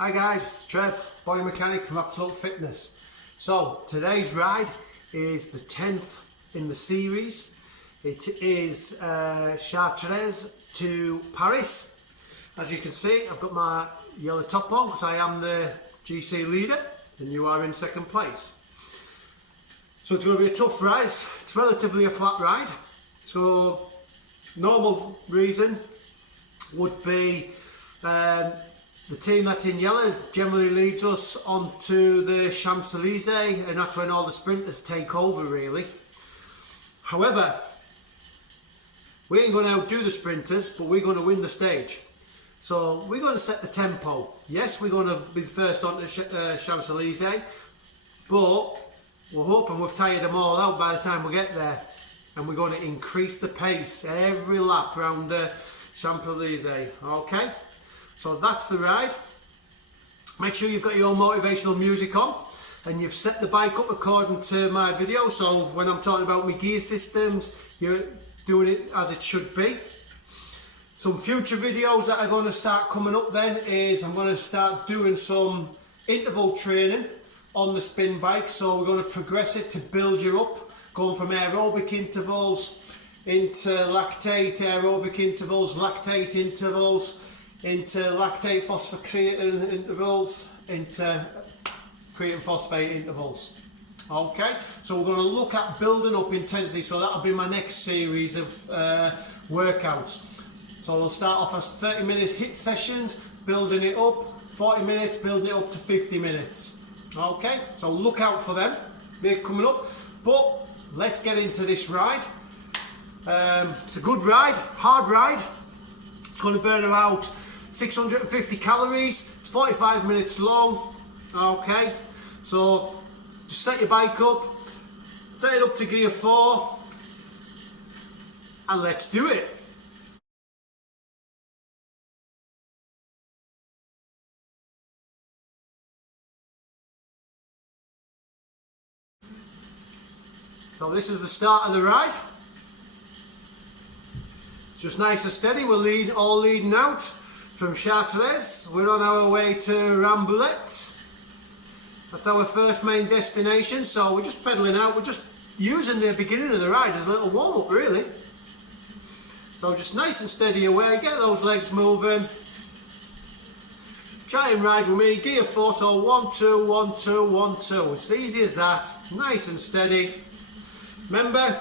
Hi guys, it's Trev, body mechanic from Absolute Fitness. So today's ride is the 10th in the series. It is Chartres to Paris. As you can see, I've got my yellow top on because I am the GC leader and you are in second place. So it's going to be a tough ride. It's relatively a flat ride. So normal reason would be the team that's in yellow generally leads us onto the Champs-Elysees, and that's when all the sprinters take over really. However, we ain't going to outdo the sprinters, but we're going to win the stage. So we're going to set the tempo. Yes, we're going to be the first onto Champs-Elysees, but we're hoping we've tired them all out by the time we get there. And we're going to increase the pace every lap around the Champs-Elysees. Okay? So that's the ride. Make sure you've got your motivational music on and you've set the bike up according to my video. So when I'm talking about my gear systems, you're doing it as it should be. Some future videos that are going to start coming up then is I'm going to start doing some interval training on the spin bike. So we're going to progress it to build you up, going from aerobic intervals into lactate aerobic intervals, lactate intervals, into lactate phosphocreatine intervals, into creatine phosphate intervals. Okay, so we're going to look at building up intensity, so that'll be my next series of workouts. So we'll start off as 30-minute HIIT sessions, building it up, 40 minutes, building it up to 50 minutes. Okay, so look out for them, they're coming up. But let's get into this ride. It's a good ride, hard ride. It's going to burn about 650 calories, it's 45 minutes long. Okay, so just set your bike up, set it up to gear 4 and let's do it. So this is the start of the ride. Just nice and steady, we're all leading out from Chartres. We're on our way to Rambouillet. That's our first main destination, so we're just pedaling out. We're just using the beginning of the ride as a little warm-up really. So just nice and steady away, get those legs moving. Try and ride with me, gear 4, so 1, 2, 1, 2, 1, 2. It's easy as that, nice and steady. Remember,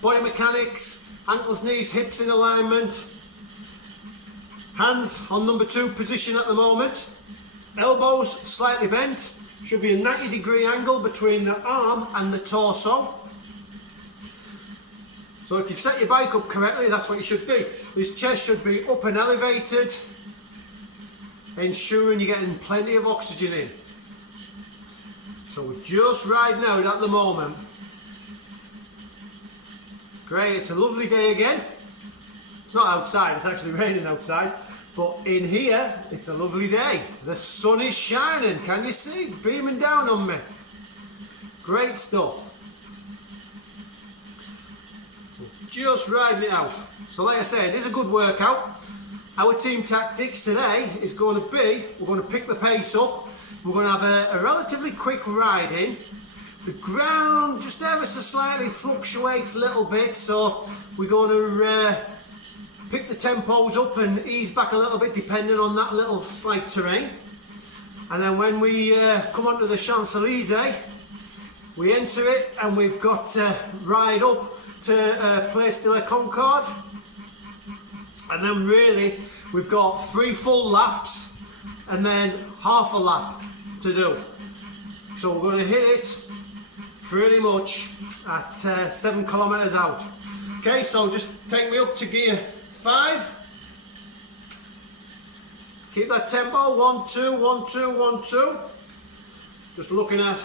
body mechanics, ankles, knees, hips in alignment. Hands on number 2 position at the moment. Elbows slightly bent. Should be a 90-degree angle between the arm and the torso. So if you've set your bike up correctly, that's what you should be. This chest should be up and elevated, ensuring you're getting plenty of oxygen in. So we're just riding out at the moment. Great, it's a lovely day again. It's not outside, it's actually raining outside, but in here it's a lovely day. The sun is shining, can you see? Beaming down on me. Great stuff. Just riding it out. So like I said, it is a good workout. Our team tactics today is going to be, we're going to pick the pace up, we're going to have a relatively quick ride in. The ground just ever so slightly fluctuates a little bit, so we're going to pick the tempos up and ease back a little bit depending on that little slight terrain. And then when we come onto the Champs-Elysees, we enter it and we've got to ride up to Place de la Concorde. And then really we've got 3 full laps and then half a lap to do. So we're going to hit it pretty much at 7 kilometers out. Okay, so just take me up to gear 5. Keep that tempo, 1, 2, 1, 2, 1, 2. Just looking at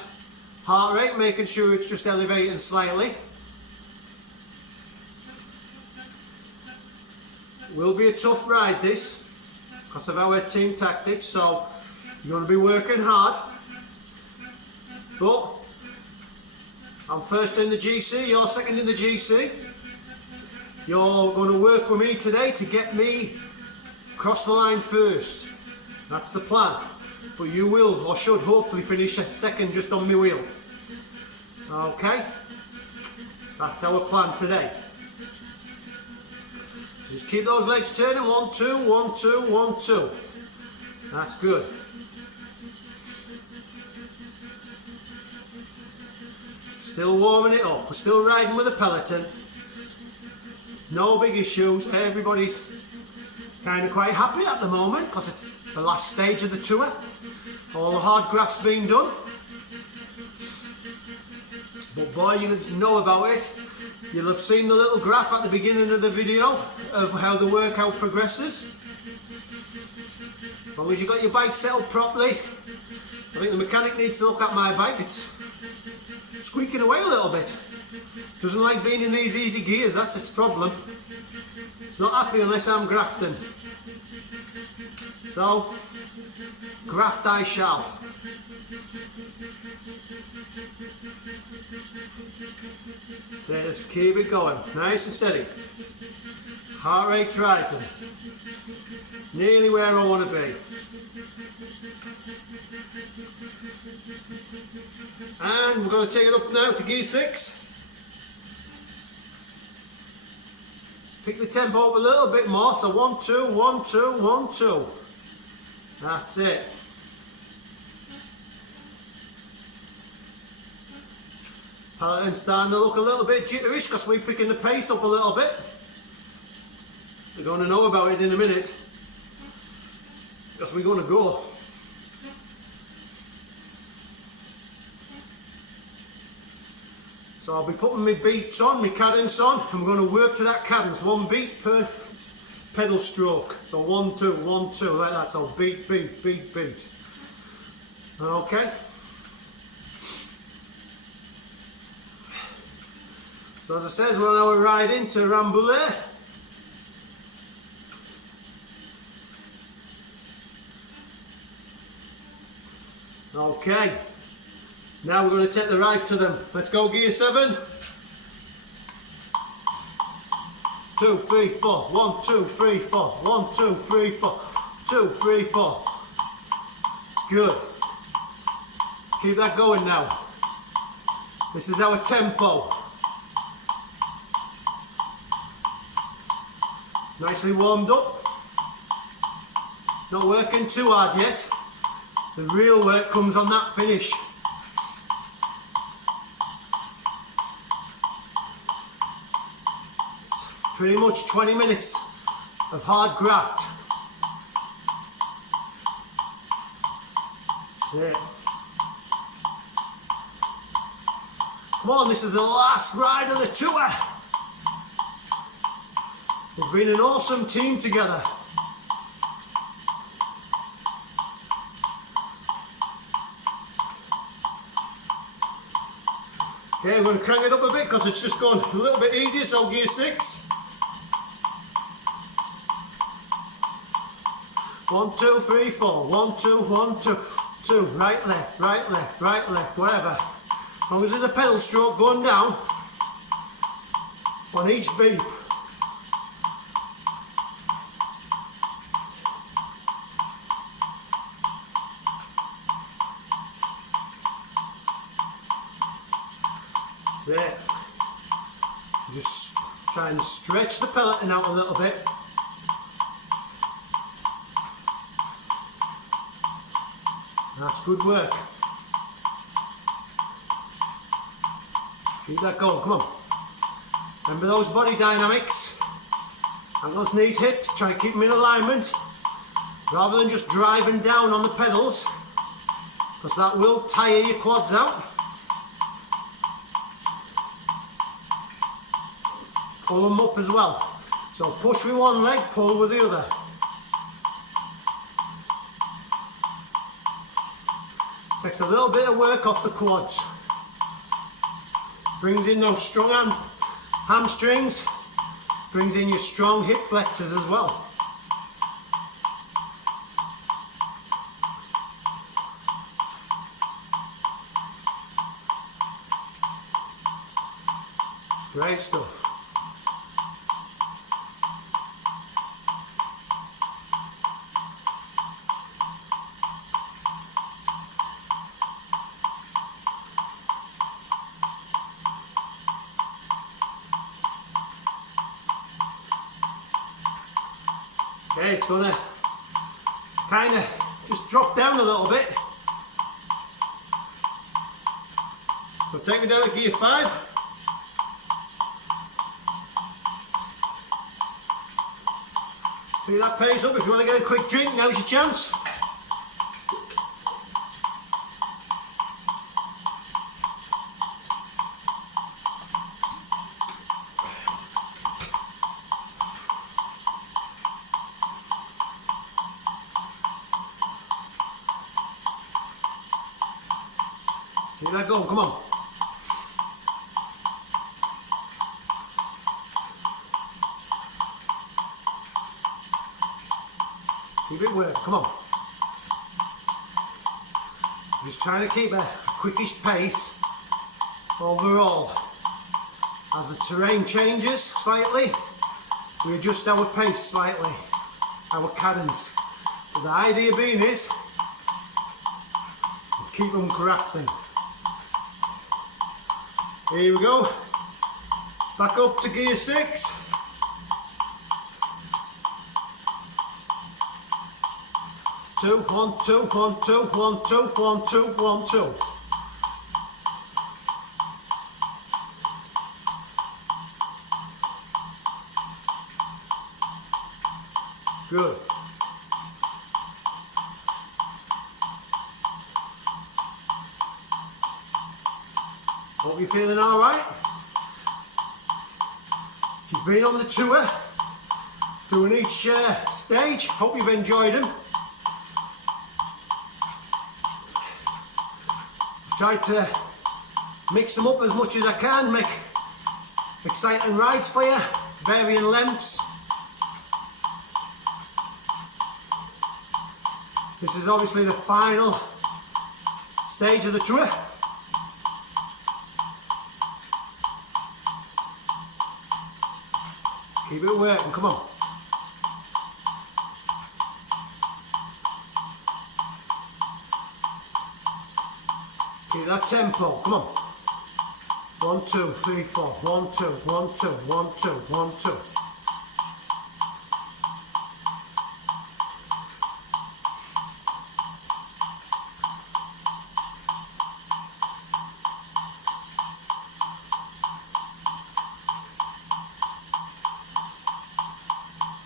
heart rate, making sure it's just elevating slightly. Will be a tough ride this, because of our team tactics, so you're going to be working hard. But I'm first in the GC, you're second in the GC. You're going to work with me today to get me across the line first. That's the plan. but you will or should hopefully finish second just on my wheel. Okay, that's our plan today. So just keep those legs turning, 1, 2, 1, 2, 1, 2. That's good. Still warming it up, we're still riding with a peloton. No big issues, everybody's kind of quite happy at the moment because it's the last stage of the tour. All the hard graft's been done. But boy, you know about it. You'll have seen the little graph at the beginning of the video of how the workout progresses. As long as you've got your bike set up properly. I think the mechanic needs to look at my bike. It's squeaking away a little bit. Doesn't like being in these easy gears, that's its problem. It's not happy unless I'm grafting. So, graft I shall. So let's keep it going, nice and steady. Heart rate's rising. Nearly where I want to be. And we're going to take it up now to gear 6. Pick the tempo up a little bit more, so 1, 2, 1, 2, 1, 2. That's it. Peloton's starting to look a little bit jitterish because we're picking the pace up a little bit. We're going to know about it in a minute because we're going to go. So I'll be putting my beats on, my cadence on, and we're going to work to that cadence. 1 beat per pedal stroke. So 1, 2, 1, 2, like that. So beat, beat, beat, beat. Okay. So as I says, we're on our ride into Rambouillet. Okay. Now we're going to take the ride to them. Let's go gear 7. 2, 3, 4. 1, 2, 3, 4. 1, 2, 3, 4. 2, 3, 4. It's good. Keep that going now. This is our tempo. Nicely warmed up. Not working too hard yet. The real work comes on that finish. Pretty much 20 minutes of hard graft. That's it. Come on, this is the last ride of the tour. We've been an awesome team together. Okay, we're going to crank it up a bit because it's just gone a little bit easier, so gear 6. 1, 2, 3, 4. 1, 2, 1, 2, 2. Right, left, right, left, right, left, whatever. As long as there's a pedal stroke going down on each beat. That's it. Just try and stretch the peloton out a little bit. That's good work. Keep that going, come on. Remember those body dynamics. Ankles, knees, hips, try and keep them in alignment. Rather than just driving down on the pedals, because that will tire your quads out. Pull them up as well. So push with one leg, pull with the other. Takes a little bit of work off the quads. Brings in those strong hamstrings. Brings in your strong hip flexors as well. Great stuff. Okay, it's gonna kind of just drop down a little bit. So take me down to gear 5. See that pace up. If you want to get a quick drink, now's your chance. Keep that going, come on. Keep it working, come on. Just trying to keep a quickish pace overall. As the terrain changes slightly, we adjust our pace slightly, our cadence. But the idea being is, keep on grafting. Here we go. Back up to gear 6. Two, 1, 2, 1, 2, 1, 2, 1, 2, 1, 2. Good. Hope you're feeling all right. If you've been on the tour, doing each stage, hope you've enjoyed them. Try to mix them up as much as I can, make exciting rides for you, varying lengths. This is obviously the final stage of the tour. Keep it working, come on. Keep that tempo, come on. 1, 2, 3, 4. 1, 2, 1, 2, 1, 2, 1, 2.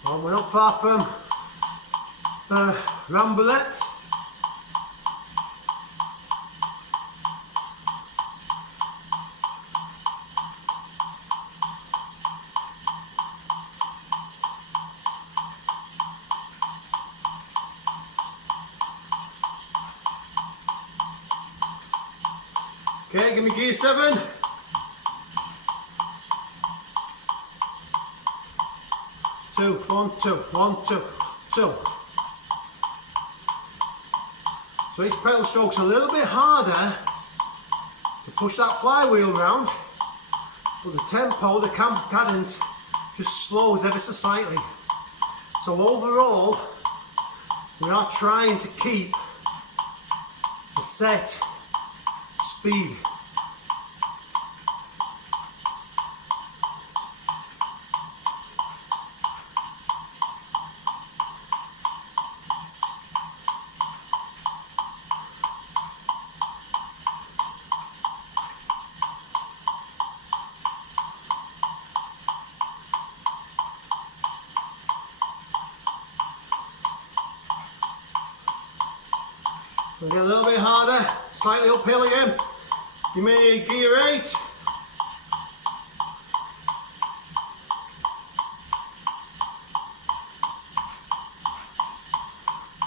Well, we're not far from Rambouillet. Okay, give me gear 7. Two, 1, 2, 1, 2, 2. So each pedal stroke's a little bit harder to push that flywheel round, but the tempo, the cadence, just slows ever so slightly. So overall, we are trying to keep a set speed. We'll get a little bit harder, slightly uphill again. Give me gear 8.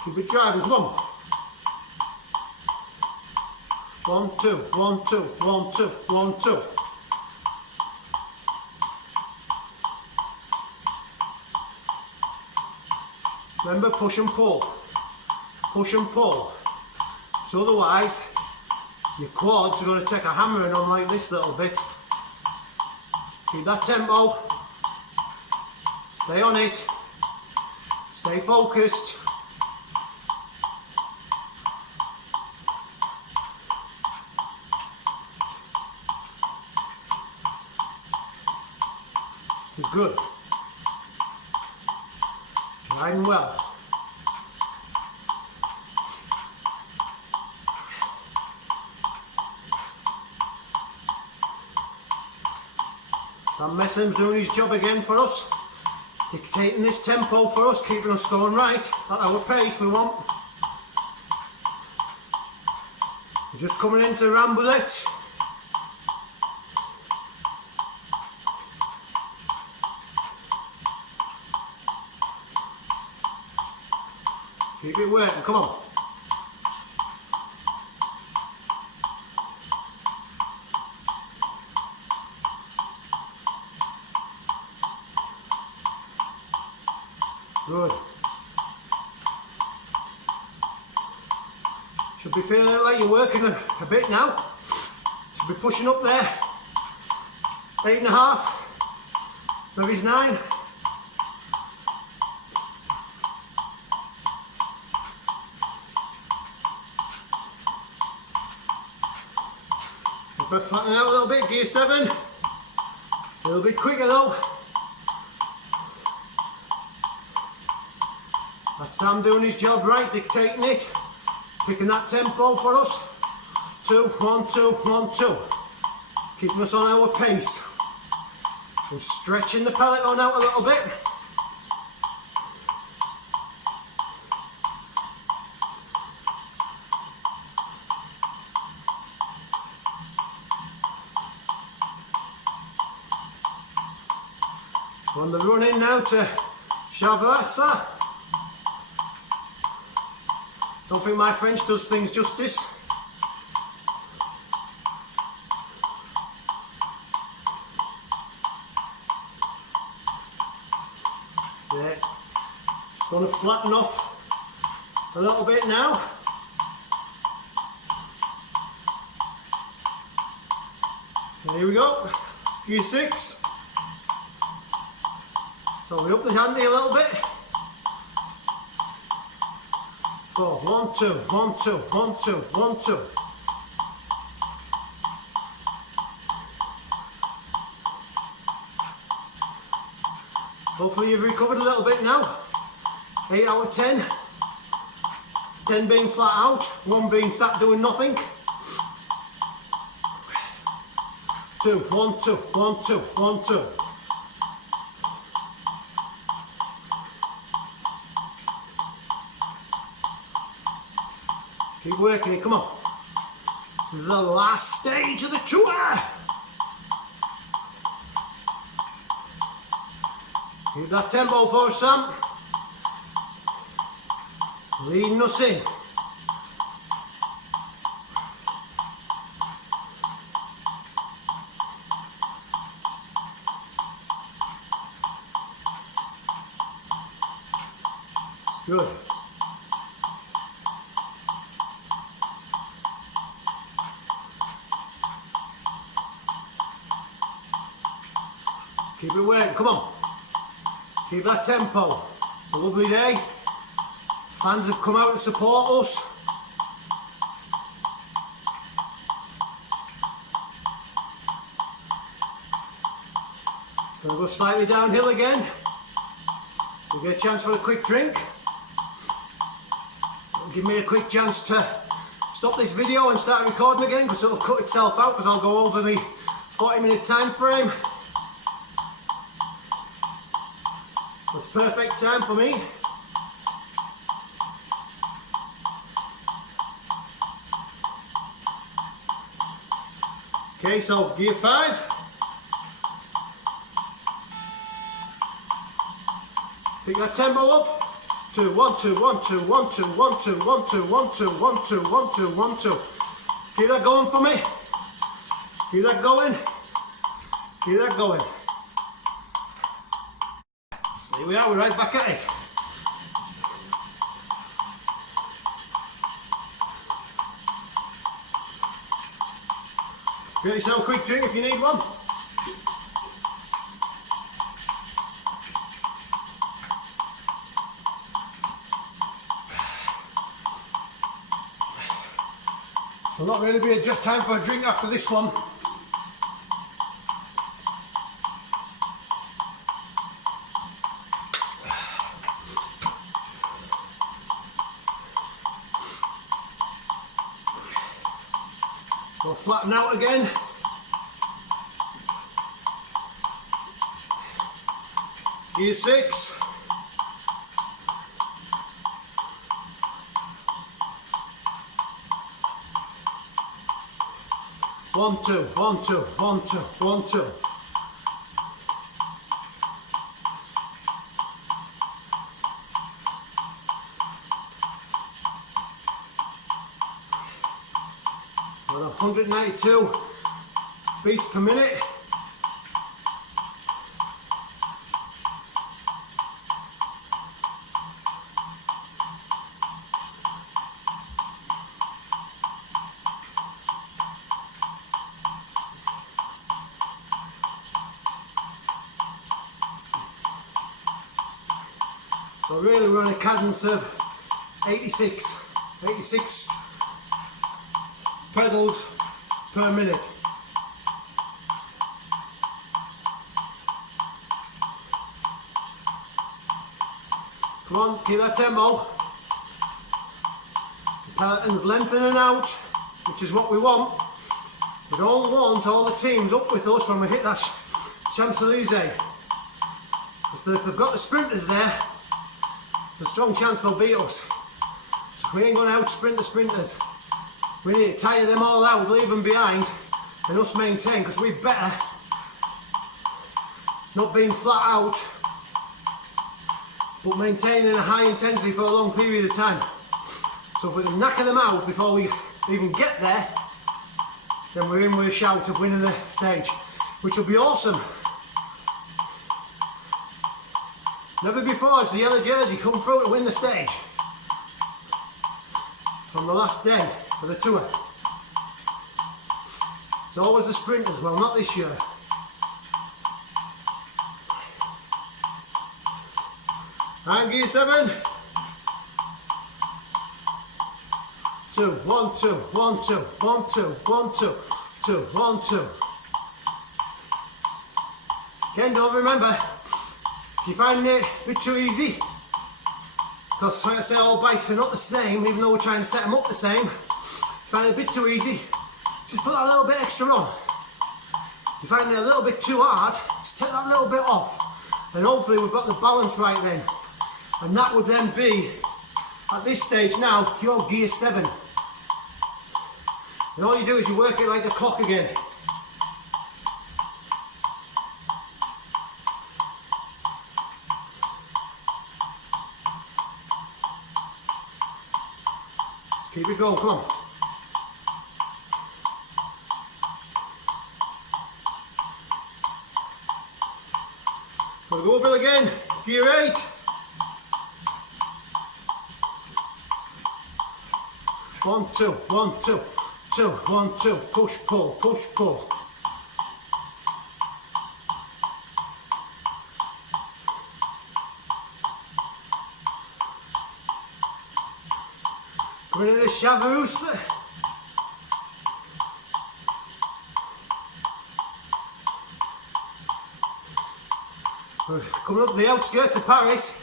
Keep it driving, come on. 1, 2, 1, 2, 1, 2, 1, 2. Remember, push and pull. Push and pull. So otherwise, your quads are going to take a hammering on like this little bit. Keep that tempo. Stay on it. Stay focused. This is good. Riding well. Sam Messam's doing his job again for us, dictating this tempo for us, keeping us going right at our pace we want. We're just coming into Rambouillet. Keep it working, come on. Good. Should be feeling like you're working a bit now. Should be pushing up there. 8.5. Maybe it's 9. So flatten out a little bit, gear 7. A little bit quicker though. That's Sam doing his job right, dictating it. Picking that tempo for us. 2, 1, 2, 1, 2. Keeping us on our pace. And stretching the peloton out a little bit. On the run in now to Chartres. Don't think my French does things justice. There. Just going to flatten off a little bit now. Here we go. Gear 6. So we up the handy a little bit. 4, 1, 2, 1, 2, 1, 2, 1, 2. Hopefully you've recovered a little bit now. 8 out of 10. 10 being flat out, 1 being sat doing nothing. 2, 1, 2, 1, 2, 1, 2. Keep working it, come on. This is the last stage of the tour. Keep that tempo for us, Sam. Leading us in. It's good. Keep it working, come on. Keep that tempo. It's a lovely day. Fans have come out to support us. It's going to go slightly downhill again. We'll get a chance for a quick drink. It'll give me a quick chance to stop this video and start recording again, because it'll cut itself out because I'll go over the 40-minute time frame. It's perfect time for me. Okay, so gear 5. Pick that tempo up. 2, 1, 2, 1, 2, 1, 2, 1, 2, 1, 2, 1, 2, 1, 2, 1, 2, 1, 2. Keep that going for me. Keep that going. Keep that going. Here we are, we're right back at it. Get yourself a quick drink if you need one. So not really be a time for a drink after this one. We'll flatten out again. Gear 6. One, two, one, two, one, two, one, two. Another 192 beats per minute. So really we're on a cadence of 86 pedals per minute. Come on, keep that tempo. The peloton's lengthening out, which is what we want. We don't want all the teams up with us when we hit that Champs-Elysees. So if they've got the sprinters there, there's a strong chance they'll beat us. So we ain't going to out-sprint the sprinters. We need to tire them all out, leave them behind, and us maintain, because we're better not being flat out, but maintaining a high intensity for a long period of time. So if we can knacker them out before we even get there, then we're in with a shout of winning the stage, which will be awesome. Never before has the yellow jersey come through to win the stage on the last day of the tour. It's always the sprinters, well not this year. And gear 7. 2, 1, 2, 1, 2, 1, 2, 1, 2, 2, 1, 2. Again, don't remember, if you find it a bit too easy, because like I say, all bikes are not the same, even though we're trying to set them up the same. If you find it a bit too easy, just put that little bit extra on. If you find it a little bit too hard, just take that little bit off. And hopefully we've got the balance right then. And that would then be, at this stage now, your gear 7. And all you do is you work it like a clock again. Keep it going, come on. Gotta go uphill again, gear 8. One, two, 1, 2, 2, 1, 2, push, pull, push, pull. Coming into Chartres. We're coming up the outskirts of Paris.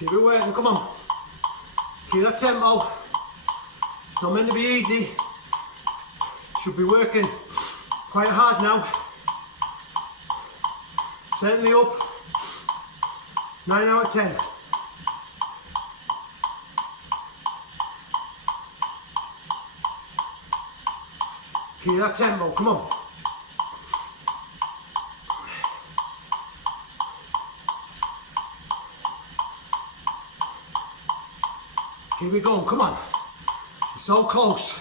Keep it working, come on. Keep that tempo. It's not meant to be easy. Should be working quite hard now. Certainly up. 9 out of 10. Keep that tempo, come on. Here we go, come on. We're so close.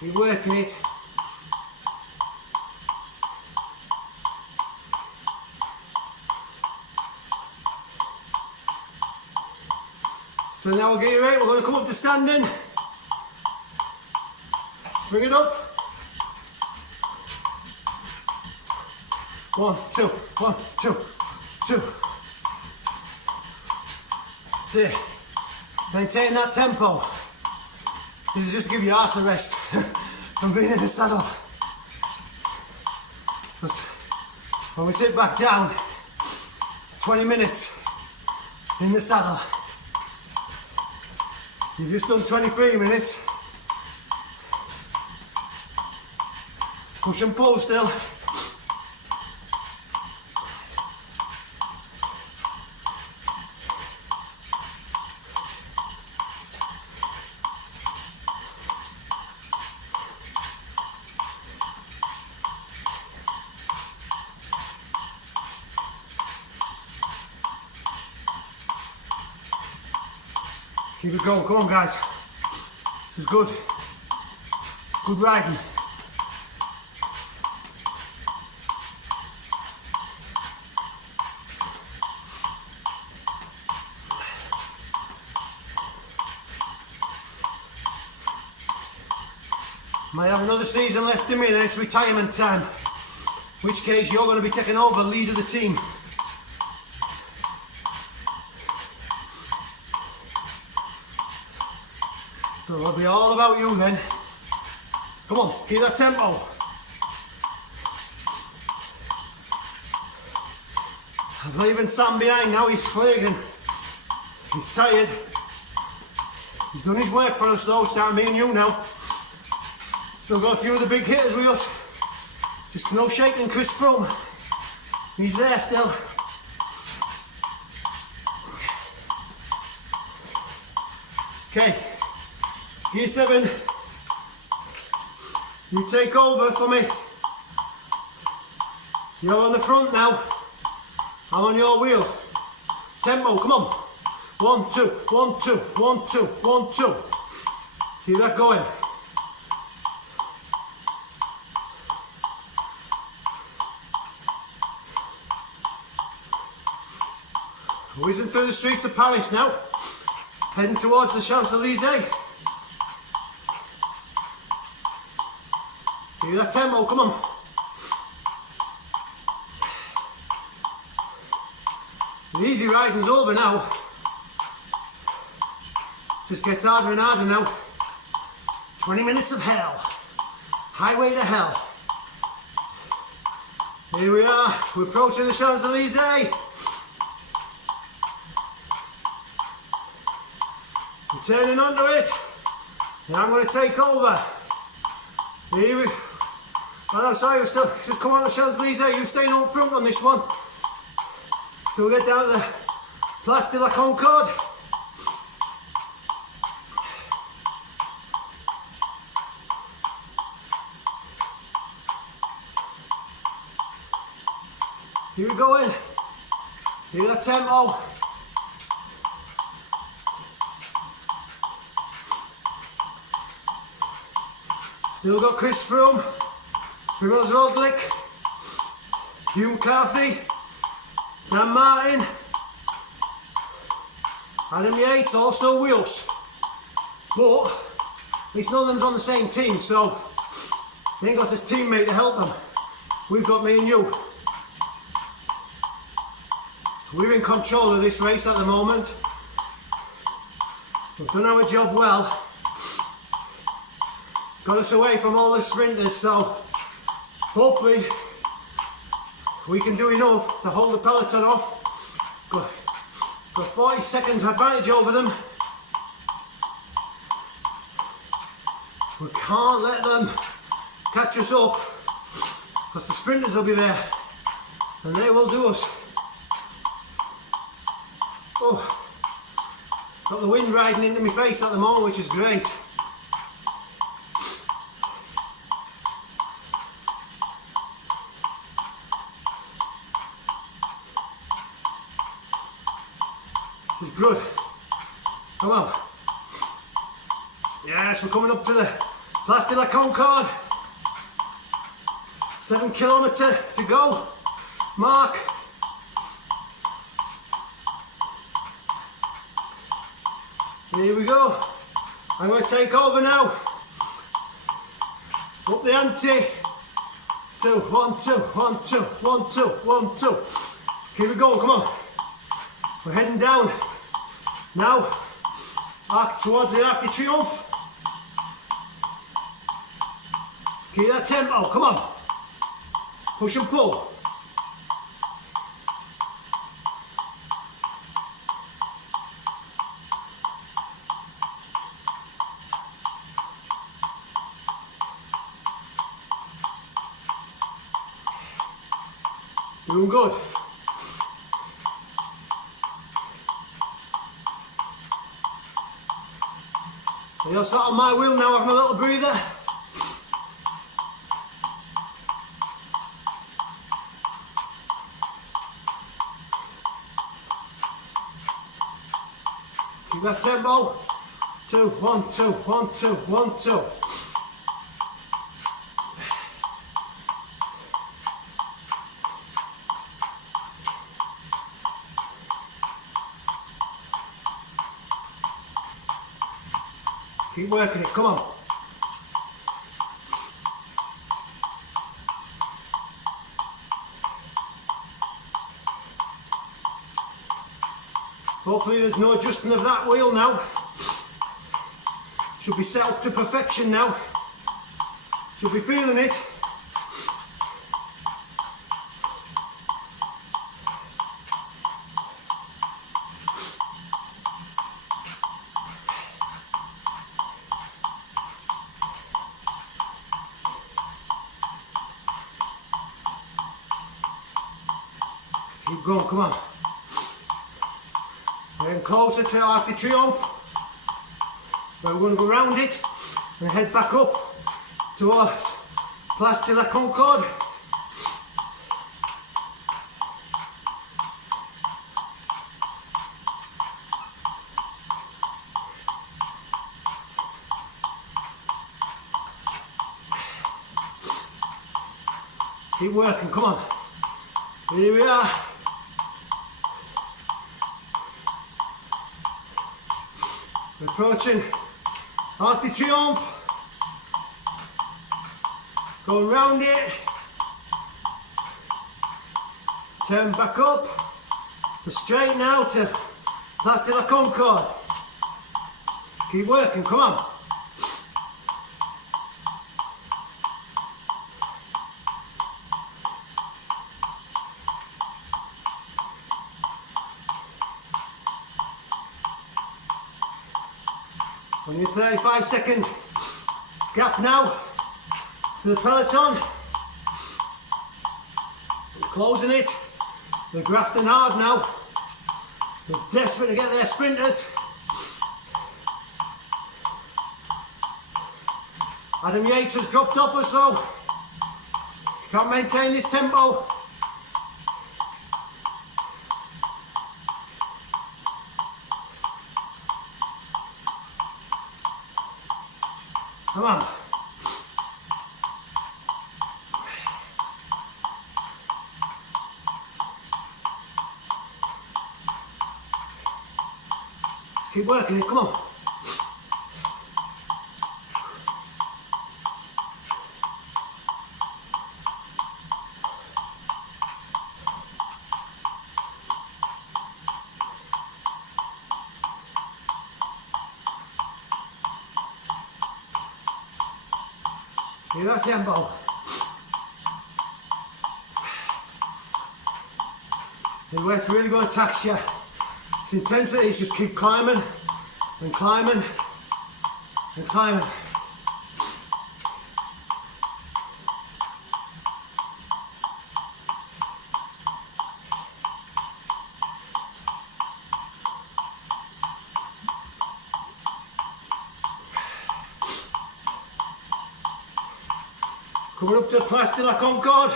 Keep working it. So now we'll get you ready. We're going to come up to standing. Bring it up. 1, 2, 1, 2, 2. That's it. Maintain that tempo. This is just to give your arse a rest from being in the saddle. When we sit back down, 20 minutes in the saddle. You've just done 23 minutes. Push and pull still. Keep it going, come on guys. This is good. Good riding. Might have another season left in me, then it's retirement time. In which case you're going to be taking over the lead of the team. So it'll be all about you then. Come on, keep that tempo. I'm leaving Sam behind now, he's flaking. He's tired. He's done his work for us though, it's down to me and you now. Still got a few of the big hitters with us. Just no shaking Chris Froome. He's there still. Okay. Gear 7, you take over for me. You're on the front now. I'm on your wheel. Tempo, come on. 1, 2, 1, 2, 1, 2, 1, 2. Keep that going. Whizzing through the streets of Paris now. Heading towards the Champs-Elysees. Give that tempo, come on. The easy riding's over now. Just gets harder and harder now. 20 minutes of hell. Highway to hell. Here we are, we're approaching the Champs-Elysees. We're turning onto it. Now I'm going to take over. Here we go. Oh no, sorry, we're still just come on the Champs-Elysees. You're staying on front on this one. So we'll get down to the Place de la Concorde. Here we go in. Hear that tempo. Still got Chris Froome. Primoz Roglic, Hugh McCarthy, Dan Martin, Adam Yates, also wheels. But at least none of them's on the same team, so they ain't got this teammate to help them. We've got me and you. We're in control of this race at the moment. We've done our job well. Got us away from all the sprinters, so hopefully we can do enough to hold the peloton off. Got 40 seconds advantage over them. We can't let them catch us up because the sprinters will be there and they will do us. Oh, got the wind riding into my face at the moment, which is great. It's good. Come on. Yes, we're coming up to the Place de la Concorde. 7 kilometres to go. Mark. Here we go. I'm going to take over now. Up the ante. 2, 1, 2, 1, 2, 1, 2, 1, 2. Let's keep it going, come on. We're heading down. Now, arc towards the Arc de Triomphe. Keep that tempo, come on. Push and pull. Doing good. So you're sat on my wheel now, having a little breather. Keep that tempo. 2, 1, 2, 1, 2, 1, 2. Keep working it, come on. Hopefully there's no adjusting of that wheel now. Should be set up to perfection now. Should be feeling it. Keep going, come on. Getting closer to Arc de Triomphe. We're going to go round it and head back up towards Place de la Concorde. Keep working, come on. Here we are. We're approaching Arc de Triomphe. Going round it. Turn back up. We're straight now to Place de la Concorde. Keep working, come on. Only a 35-second gap now to the peloton. We're closing it. They're grafting hard now. They're desperate to get their sprinters. Adam Yates has dropped off or so. Can't maintain this tempo. Come on. Let's keep working it, come on. Hear that tempo. And where it's really going to tax you. Its intensity is just keep climbing and climbing and climbing. Coming up to Place de la Concorde,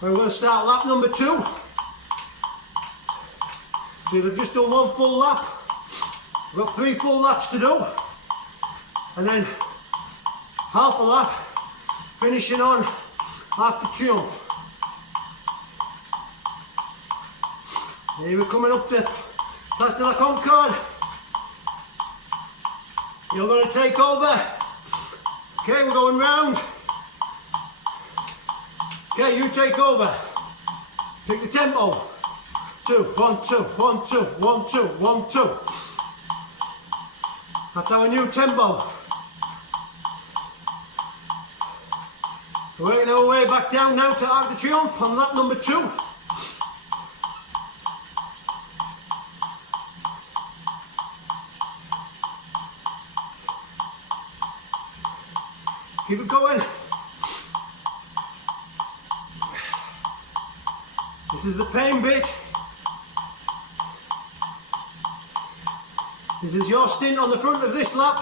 we're going to start lap number 2. So they've just done 1 full lap. We've got 3 full laps to do, and then half a lap, finishing on Arc de Triomphe. Here we're coming up to Place de la Concorde. You're going to take over. Okay, we're going round. Okay, you take over. Pick the tempo. 2, 1, 2, 1, 2, 1, 2, 1, 2. That's our new tempo. We're working our way back down now to Arc de Triomphe on lap number 2. Keep it going. This is the pain bit. This is your stint on the front of this lap.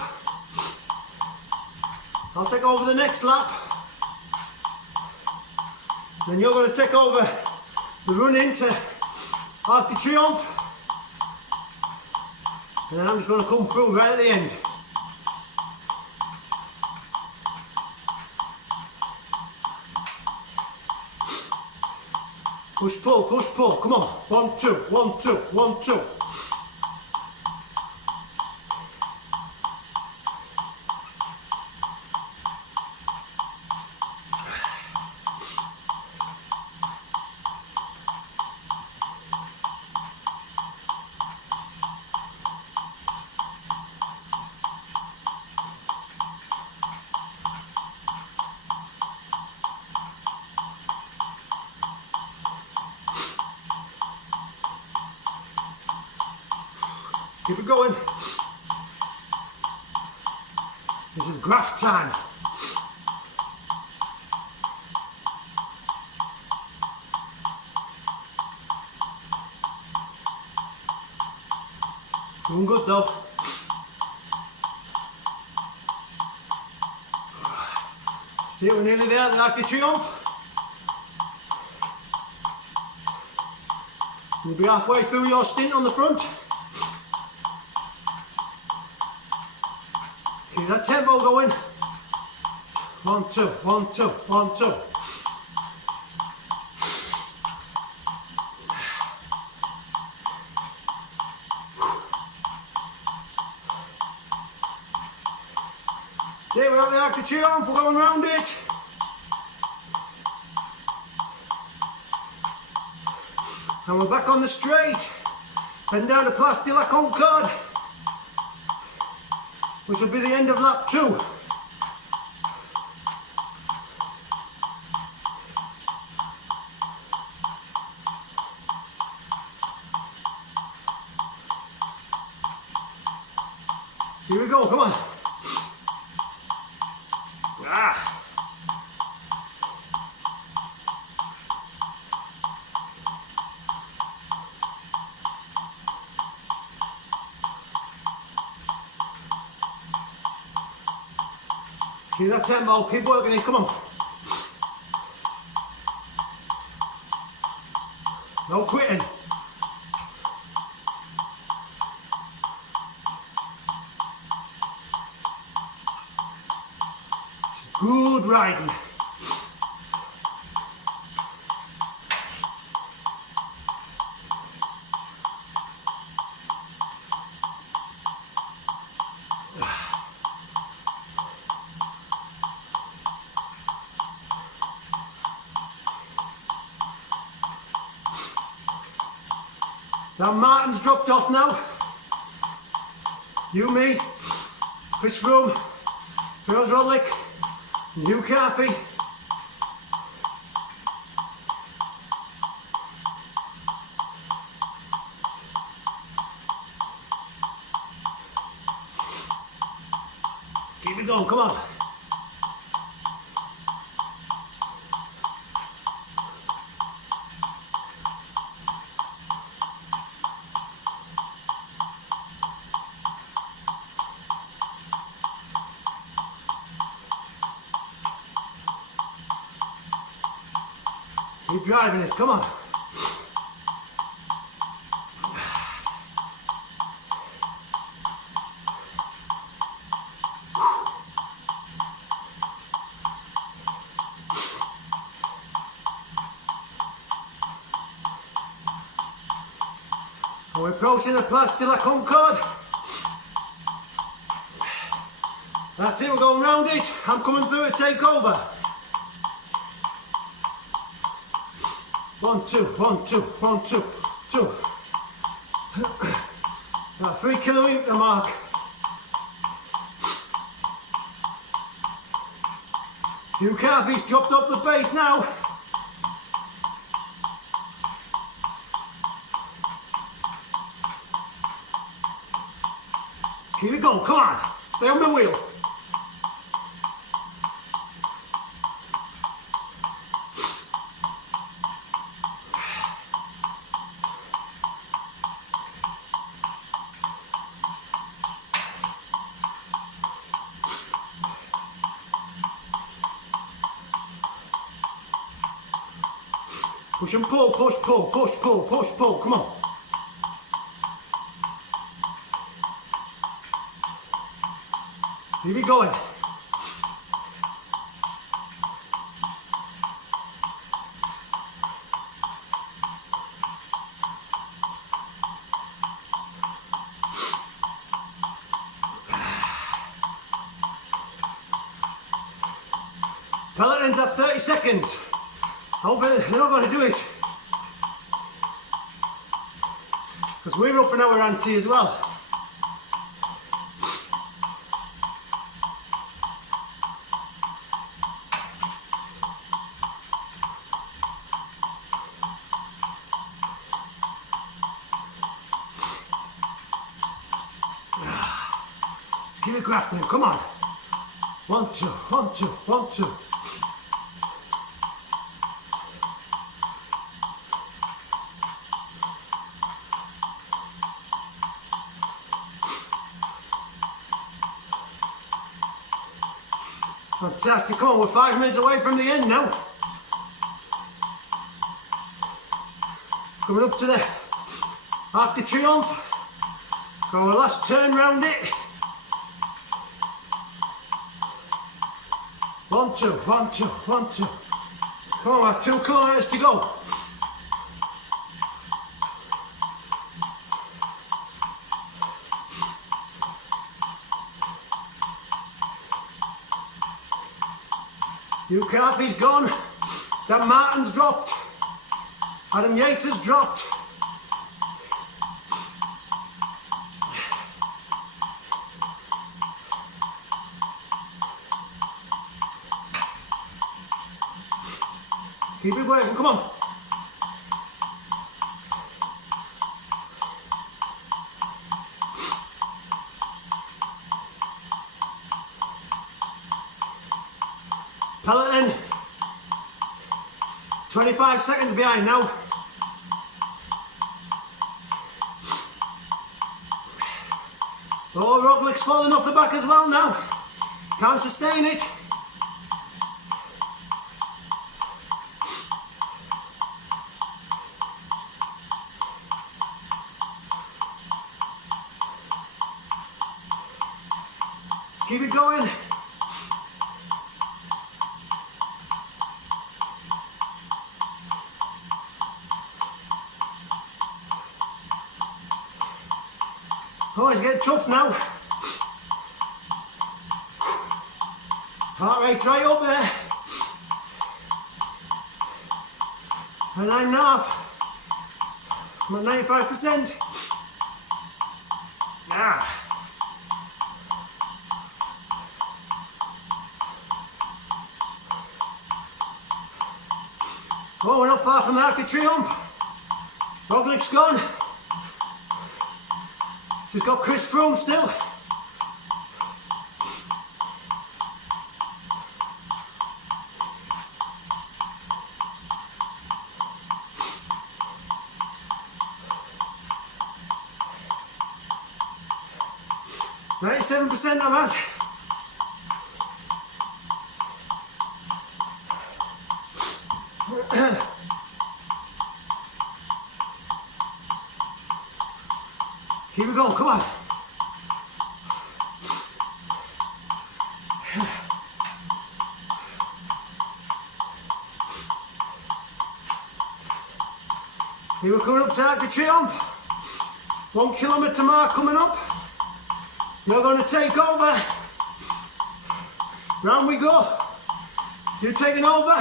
I'll take over the next lap. Then you're going to take over the run into Arc de Triomphe. And then I'm just going to come through right at the end. Push, pull, come on. 1, 2, 1, 2, 1, 2. Keep it going. This is graph time. Doing good though. See, we're nearly there at the Arc de Triomphe. You'll be halfway through your stint on the front. Keep that tempo going. 1, 2, 1, 2, 1, 2. See, we're at the Arc de Triomphe, we're going round it. And we're back on the straight. Heading down to Place de la Concorde, which will be the end of lap 2. Here we go, come on. Keep that tempo, keep working it, come on. No quitting. It's good riding. Now Martin's dropped off now. You, me, Chris Froome, Charles Rodlick, Hugh Carthy. Keep it going, come on. Keep driving it, come on. We're approaching the Place de la Concorde. That's it, we're going round it. I'm coming through a takeover. 1, 2, 1, 2, 1, 2, 2. 3 kilometre mark. Few calfies dropped off the base now. Keep it going, come on. Stay on the wheel. Push and pull, push, pull, push, pull, push, pull, come on. Keep it going. Pelotons have 30 seconds. I hope they're not going to do it. Because we're up in our ante as well. Let's keep it grafting, come on. 1, 2, 1, 2, 1, 2. Fantastic, come on, we're 5 minutes away from the end now. Coming up to the Arc de Triomphe. Got our last turn round it. 1, 2, 1, 2, 1, 2. Come on, we have 2 kilometres to go. Hugh Carthy's gone. Dan Martin's dropped. Adam Yates has dropped. Keep it working, come on. Peloton, 25 seconds behind now. Oh, Roglic's falling off the back as well now. Can't sustain it. Keep it going. Oh, it's getting tough now. Heart rate's right up there. And 9.5. I'm at 95%. Yeah. Oh, we're not far from the Arc de Triomphe. Roglic's gone. She's got Chris Froome still. %, I'm at. Keep it going, come on. Here we're coming up to Arc de Triomphe. 1 kilometre mark coming up. You're going to take over. Round we go. You're taking over.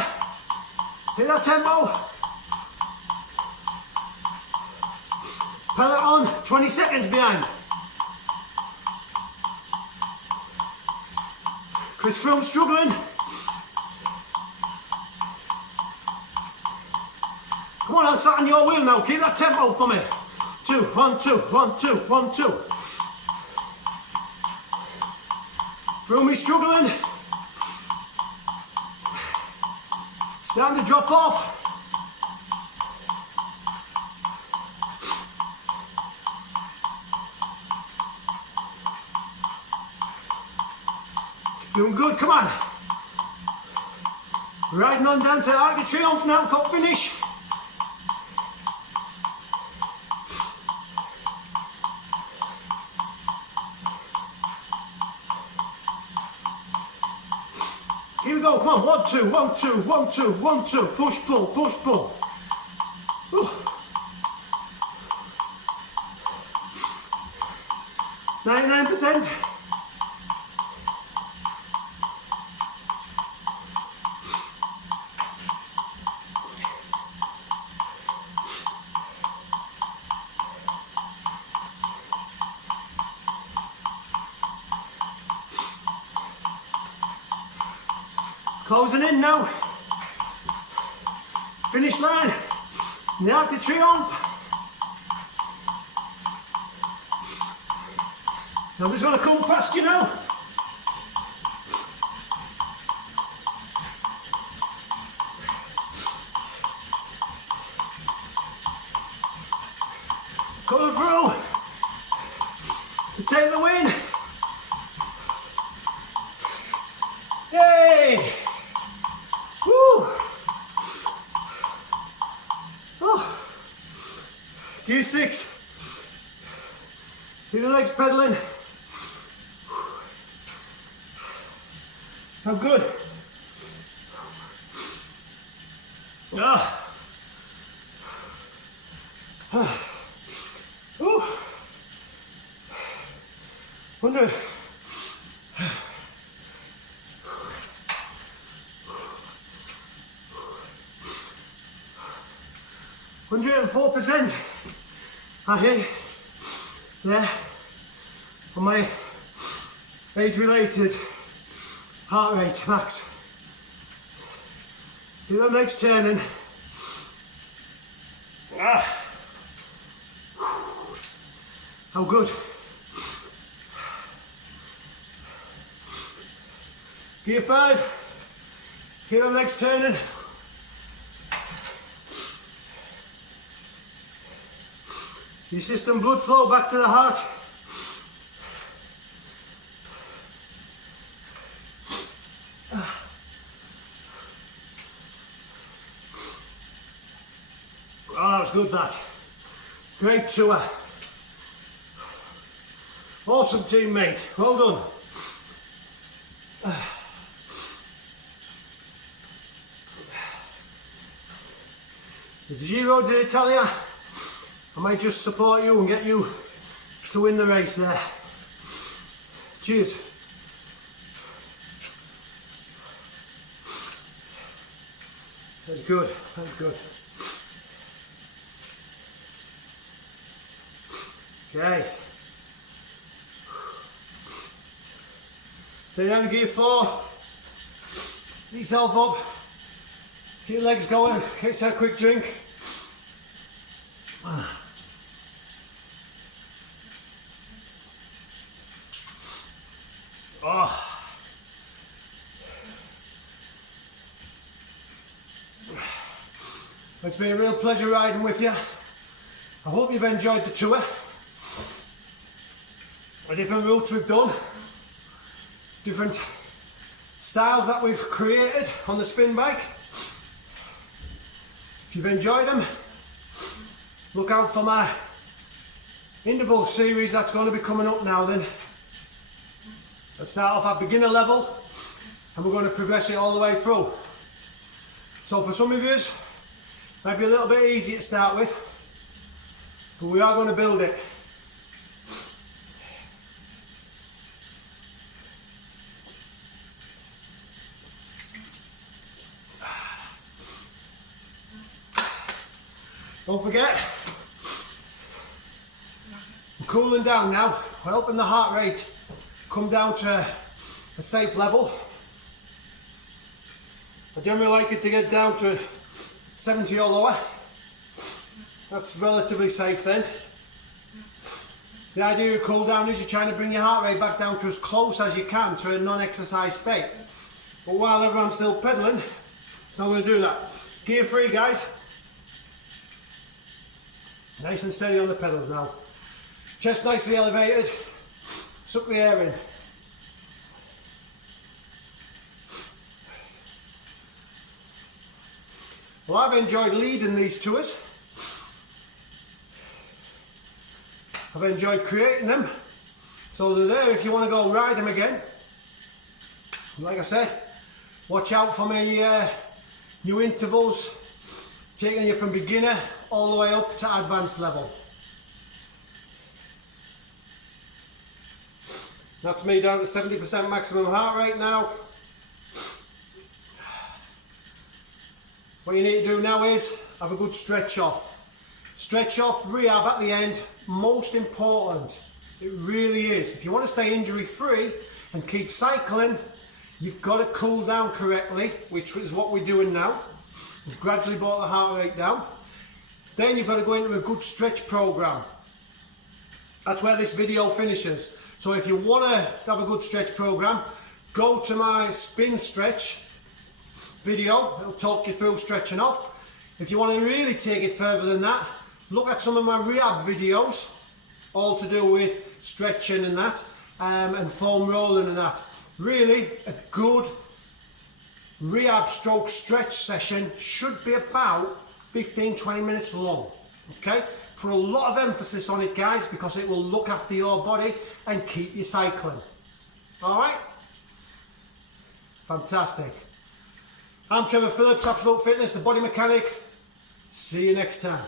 Hit that tempo. Pellet on, 20 seconds behind. Chris Froome struggling. Come on, I'm sat on your wheel now. Keep that tempo for me. 2, 1, 2, 1, 2, 1, 2. Froome is struggling. Starting to drop off. It's doing good, come on. Riding on down to Arc de Triomphe now for finish. Here we go, come on, 1, 2, 1, 2, 1, 2, 1, 2, push, pull, push, pull. Whew. 99%. Closing in now. Finish line. The Arc de Triomphe. I'm just going to come past you now. Coming through to take the win. Yay! Woo! Oh. Gear 6. Keep the legs pedaling. How good. Ah. Ooh. 100. 104%. I hit there on my age-related heart rate max. Do that next turning. Ah. How good. Gear 5. Keep the legs turning. Your system blood flow back to the heart. Oh, that was good, that. Great tour. Awesome teammate. Well done. The Giro d'Italia. I might just support you and get you to win the race there. Cheers. That's good, that's good. Okay. Stay down to gear 4. Get yourself up. Keep your legs going. Get yourself a quick drink. Oh. It's been a real pleasure riding with you. I hope you've enjoyed the tour. The different routes we've done, different styles that we've created on the spin bike. If you've enjoyed them, look out for my interval series that's going to be coming up now then. Let's start off at beginner level and we're going to progress it all the way through. So for some of you, it might be a little bit easy to start with, but we are going to build it. Don't forget, I'm cooling down now. We're helping the heart rate come down to a safe level. I generally like it to get down to 70 or lower. That's relatively safe then. The idea of cool down is you're trying to bring your heart rate back down to as close as you can to a non-exercise state. But while everyone's still pedaling, it's not going to do that. Gear free, guys. Nice and steady on the pedals now. Chest nicely elevated. Suck the air in. Well, I've enjoyed leading these tours. I've enjoyed creating them. So they're there if you want to go ride them again. Like I said, watch out for my new intervals, taking you from beginner all the way up to advanced level. That's me down to 70% maximum heart rate now. What you need to do now is have a good stretch off. Stretch off, rehab at the end, most important. It really is. If you want to stay injury free and keep cycling, you've got to cool down correctly, which is what we're doing now. We've gradually brought the heart rate down. Then you've got to go into a good stretch program. That's where this video finishes. So if you want to have a good stretch program, go to my spin stretch video. It'll talk you through stretching off. If you want to really take it further than that, look at some of my rehab videos, all to do with stretching and that, and foam rolling and that. Really, a good rehab stroke stretch session should be about 15-20 minutes long. Okay? Put a lot of emphasis on it, guys, because it will look after your body and keep you cycling. Alright? Fantastic. I'm Trevor Phillips, Absolute Fitness, the Body Mechanic. See you next time.